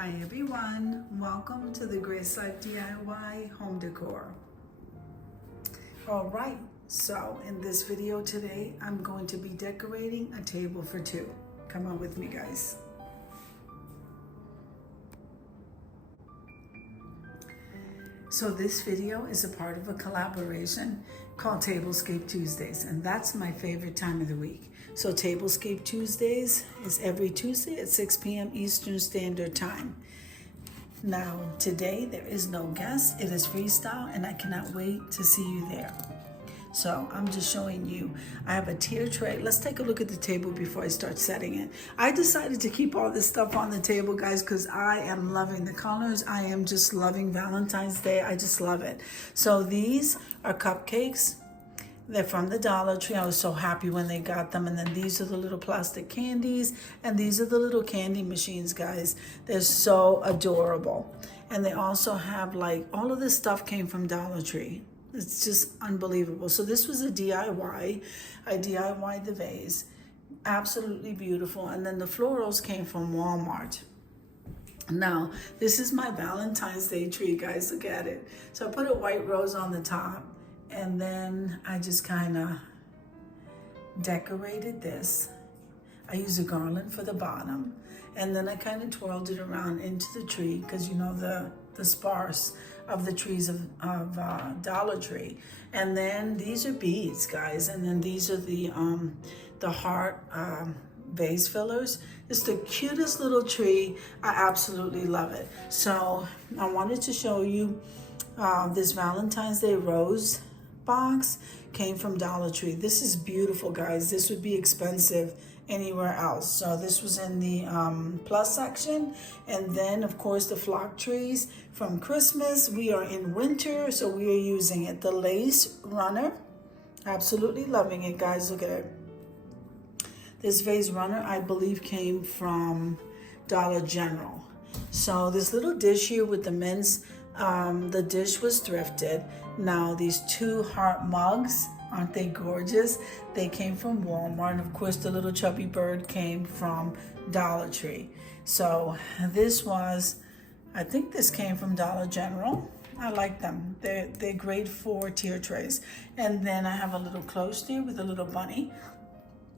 Hi everyone, welcome to the Grace Life DIY home decor. All right, so in this video today, I'm going to be decorating a table for two. Come on with me, guys. So this video is a part of a collaboration called Tablescape Tuesdays, and that's my favorite time of the week. So Tablescape Tuesdays is every Tuesday at 6 p.m. Eastern Standard Time. Now, today there is no guest, it is freestyle, and I cannot wait to see you there. So I'm just showing you, I have a tier tray. Let's take a look at the table before I start setting it. I decided to keep all this stuff on the table, guys, because I am loving the colors. I am just loving Valentine's Day. I just love it. So these are cupcakes. They're from the Dollar Tree. I was so happy when they got them. And then these are the little plastic candies. And these are the little candy machines, guys. They're so adorable. And they also have, like, all of this stuff came from Dollar Tree. It's just unbelievable. So this was a DIY. I DIY'd the vase. Absolutely beautiful. And then the florals came from Walmart. Now, this is my Valentine's Day tree, guys. Look at it. So I put a white rose on the top. And then I just kind of decorated this. I used a garland for the bottom. And then I kind of twirled it around into the tree because you know the sparse of the trees of Dollar Tree. And then these are beads, guys. And then these are the heart vase fillers. It's the cutest little tree. I absolutely love it. So I wanted to show you this Valentine's Day rose box came from Dollar Tree. This is beautiful, guys. This would be expensive anywhere else. So this was in the plus section. And then of course the flock trees from Christmas. We are in winter, so we are using it. The lace runner, absolutely loving it, guys. Look at it. This vase runner, I believe, came from Dollar General. So this little dish here with the mints, the dish was thrifted. Now these two heart mugs, aren't they gorgeous? They came from Walmart. And of course the little chubby bird came from Dollar Tree. So this was, I think this came from Dollar General. I like them. They're great for tier trays. And then I have a little close there with a little bunny.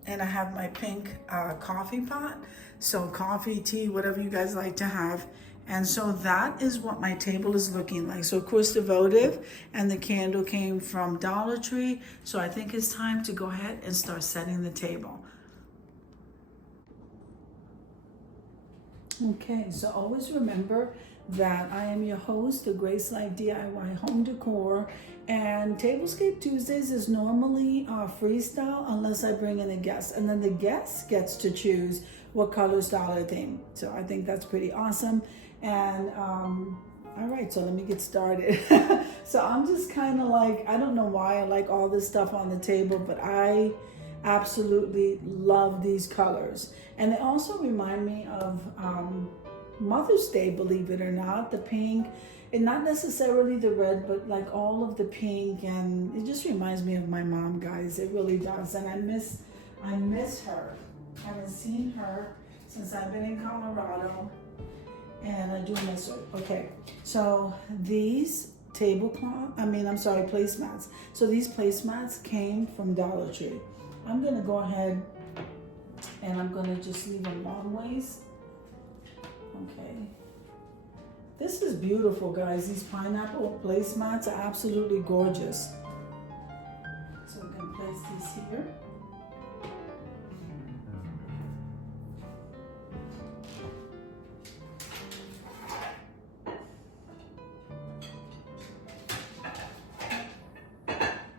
And I have my pink coffee pot. So coffee, tea, whatever you guys like to have. And so that is what my table is looking like. So of course the votive and the candle came from Dollar Tree. So I think it's time to go ahead and start setting the table. Okay, so always remember that I am your host, the Grace Life DIY Home Decor, and Tablescape Tuesdays is normally freestyle unless I bring in a guest, and then the guest gets to choose what color, style, or theme. So I think that's pretty awesome. And all right, so let me get started. So I'm just kind of like, I don't know why I like all this stuff on the table, but I absolutely love these colors. And they also remind me of Mother's Day, believe it or not, the pink, and not necessarily the red, but like all of the pink, and it just reminds me of my mom, guys. It really does. And I miss her. I haven't seen her since I've been in Colorado, and I do miss her. Okay, so these placemats. So these placemats came from Dollar Tree. I'm gonna go ahead and I'm gonna just leave them long ways. Okay. This is beautiful, guys. These pineapple placemats are absolutely gorgeous. So we're gonna place these here.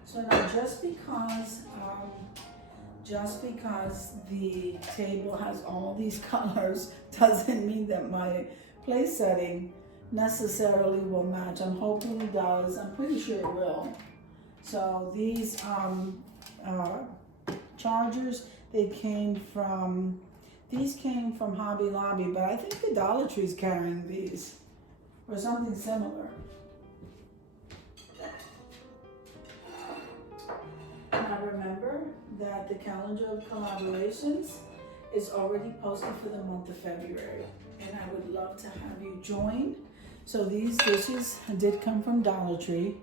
So now just because the table has all these colors doesn't mean that my place setting necessarily will match. I'm hoping it does. I'm pretty sure it will. So these chargers, these came from Hobby Lobby, but I think the Dollar Tree's carrying these or something similar. Now remember that the calendar of collaborations is already posted for the month of February, and I would love to have you join. So these dishes did come from Dollar Tree.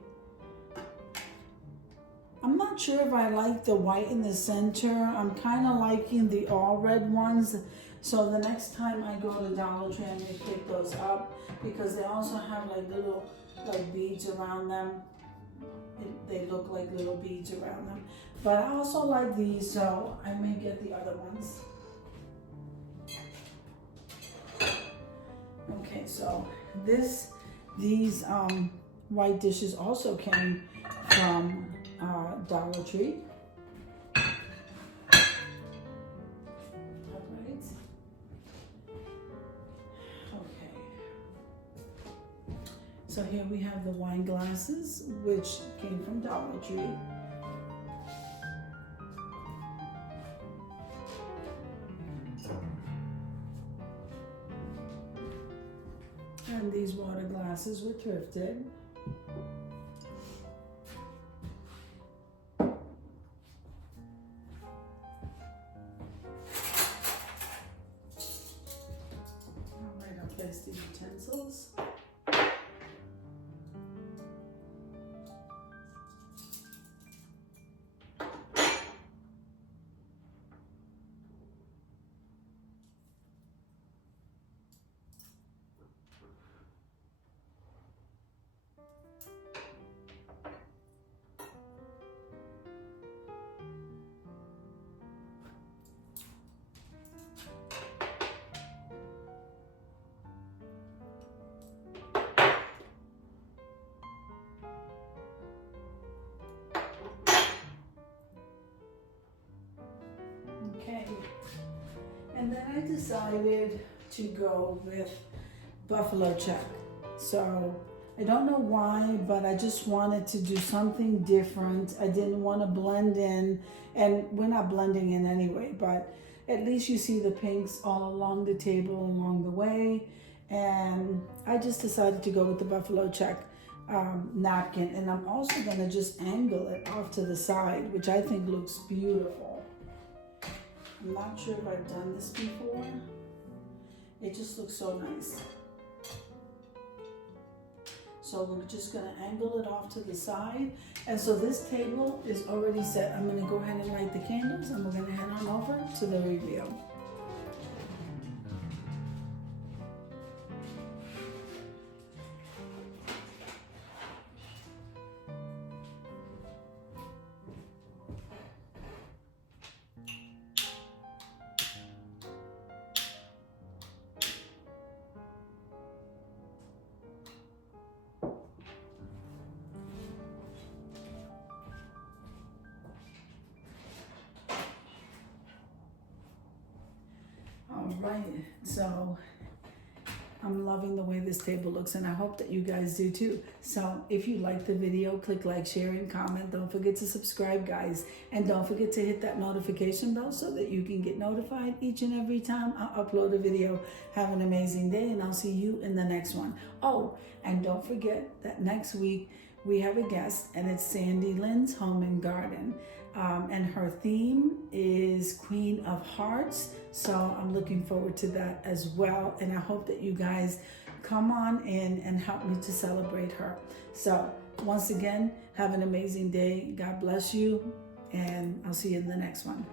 I'm not sure if I like the white in the center. I'm kind of liking the all red ones. So the next time I go to Dollar Tree, I'm gonna pick those up because they also have like little beads around them. They look like little beads around them. But I also like these, so I may get the other ones. Okay, so these white dishes also came from Dollar Tree. All right. Okay. So here we have the wine glasses, which came from Dollar Tree. And these water glasses were thrifted. Alright, I'll place the utensils. Okay, and then I decided to go with buffalo check. So I don't know why, but I just wanted to do something different. I didn't want to blend in, and we're not blending in anyway, but at least you see the pinks all along the table along the way. And I just decided to go with the buffalo check napkin, and I'm also going to just angle it off to the side, which I think looks beautiful. I'm not sure if I've done this before. It just looks so nice. So we're just gonna angle it off to the side. And so this table is already set. I'm gonna go ahead and light the candles, and we're gonna head on over to the reveal. Right, so I'm loving the way this table looks, and I hope that you guys do too. So if you like the video, click like, share, and comment. Don't forget to subscribe, guys, and don't forget to hit that notification bell so that you can get notified each and every time I upload a video. Have an amazing day, and I'll see you in the next one. Oh, and don't forget that next week we have a guest, and it's Sandy Lynn's Home and Garden. And her theme is Queen of Hearts. So I'm looking forward to that as well. And I hope that you guys come on in and help me to celebrate her. So once again, have an amazing day. God bless you. And I'll see you in the next one.